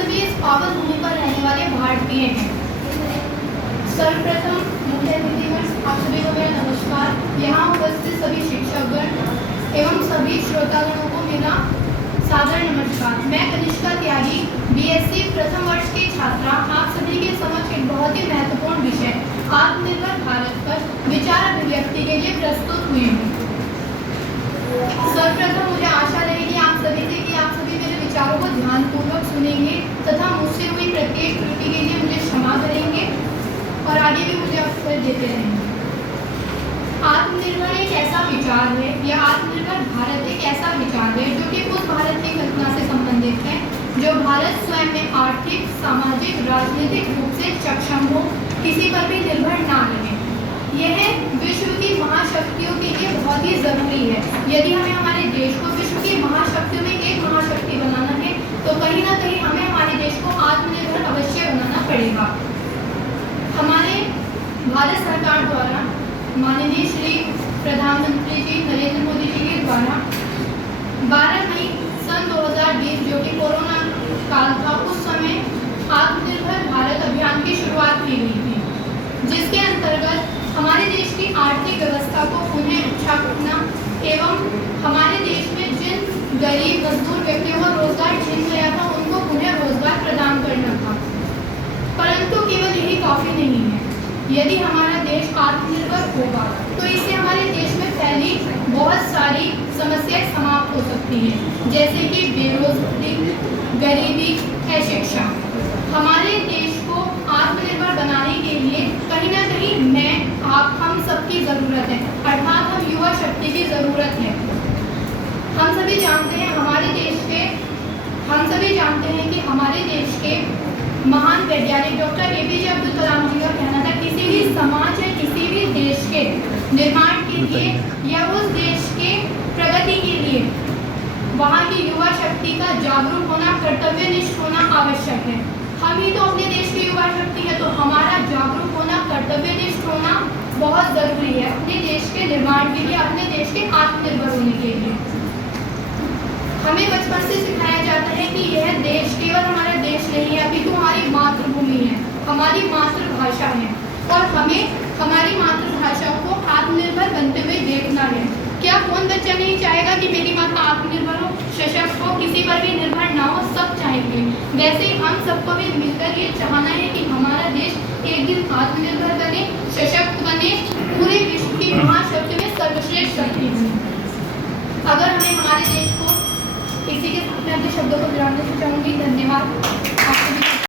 सभी इस पावन भूमि पर रहने वाले भारतीय हैं। सर्वप्रथम मुख्य अतिथिगण, आप सभी को मेरा नमस्कार। यहाँ उपस्थित सभी शिक्षकगण एवं सभी श्रोतागणों को मेरा सादर नमस्कार। मैं कनिष्का त्यागी बीएससी प्रथम वर्ष की छात्रा आप सभी के समक्ष एक बहुत ही महत्वपूर्ण विषय आत्मनिर्भर भारत पर विचार अभिव्यक्ति के लिए प्रस्तुत हुई हूँ। सर्वप्रथम मुझे आशा रहेगी आप सभी से कि आप सभी मेरे विचारों को ध्यानपूर्वक सुनेंगे तथा मुझसे हुई प्रत्येक त्रुटि के लिए मुझे क्षमा करेंगे और आगे भी मुझे अवसर देते रहेंगे। आत्मनिर्भर एक ऐसा विचार है या आत्मनिर्भर भारत एक ऐसा विचार है जो कि उस भारत की कल्पना से संबंधित है जो भारत स्वयं में आर्थिक, सामाजिक, राजनीतिक रूप से सक्षम हो, किसी पर भी निर्भर ना रहे। यह विश्व की महाशक्तियों के लिए बहुत ही जरूरी है। यदि हमें हमारे देश को विश्व की महाशक्तियों में एक महाशक्ति बनाना है तो कहीं ना कहीं हमें हमारे देश को आत्मनिर्भर अवश्य बनाना पड़ेगा। हमारे भारत सरकार द्वारा माननीय श्री प्रधानमंत्री जी नरेंद्र मोदी जी के द्वारा 12 मई सन 2020 जो कि कोरोना काल था, उस समय आत्मनिर्भर भारत अभियान की शुरुआत की गई थी, जिसके अंतर्गत हमारे देश की आर्थिक व्यवस्था को पुनः अच्छा करना एवं हमारे देश में जिन गरीब मजदूर व्यक्तियों को रोजगार छीन गया था उनको पुनः रोजगार प्रदान करना था। परंतु केवल यही काफी नहीं है। यदि हमारा देश आत्मनिर्भर होगा तो इससे हमारे देश में फैली बहुत सारी समस्याएं समाप्त हो सकती हैं, जैसे कि बेरोजगारी, गरीबी, अशिक्षा। हमारे देश को आत्मनिर्भर बनाने के लिए कहीं ना कहीं हम सबकी ज़रूरत है, अर्थात हम युवा शक्ति की ज़रूरत है। हम सभी जानते हैं कि हमारे देश के महान वैज्ञानिक डॉक्टर एपीजे अब्दुल कलाम जी का कहना था, किसी भी समाज या किसी भी देश के निर्माण के लिए या उस देश के प्रगति के लिए वहाँ की युवा शक्ति का जागरूक होना, कर्तव्यनिष्ठ होना आवश्यक है। हम ही तो अपने देश की युवा शक्ति है, तो हमारा जागरूक होना, कर्तव्यनिष्ठ होना बहुत ज़रूरी है अपने देश के निर्माण के लिए, अपने देश के आत्मनिर्भर होने के लिए। हमें बचपन से सिखाया जाता है कि यह देश केवल हमारा देश नहीं है, अपितु हमारी मातृभूमि है, हमारी मातृभाषा है और हमें हमारी मातृभाषा को आत्मनिर्भर बनते हुए देखना है। क्या कौन बच्चा नहीं चाहेगा कि मेरी माता आत्मनिर्भर हो, सशक्त हो, किसी पर भी निर्भर ना हो? सब चाहेंगे। वैसे ही हम सबको भी मिलकर ये चाहना है कि हमारा देश एक दिन आत्मनिर्भर बने, सशक्त बने, पूरे विश्व की महाशक्ति में सर्वश्रेष्ठ शक्ति बने। अगर हमें हमारे देश को किसी के अपने शब्दों को विराम देना चाहूँगी।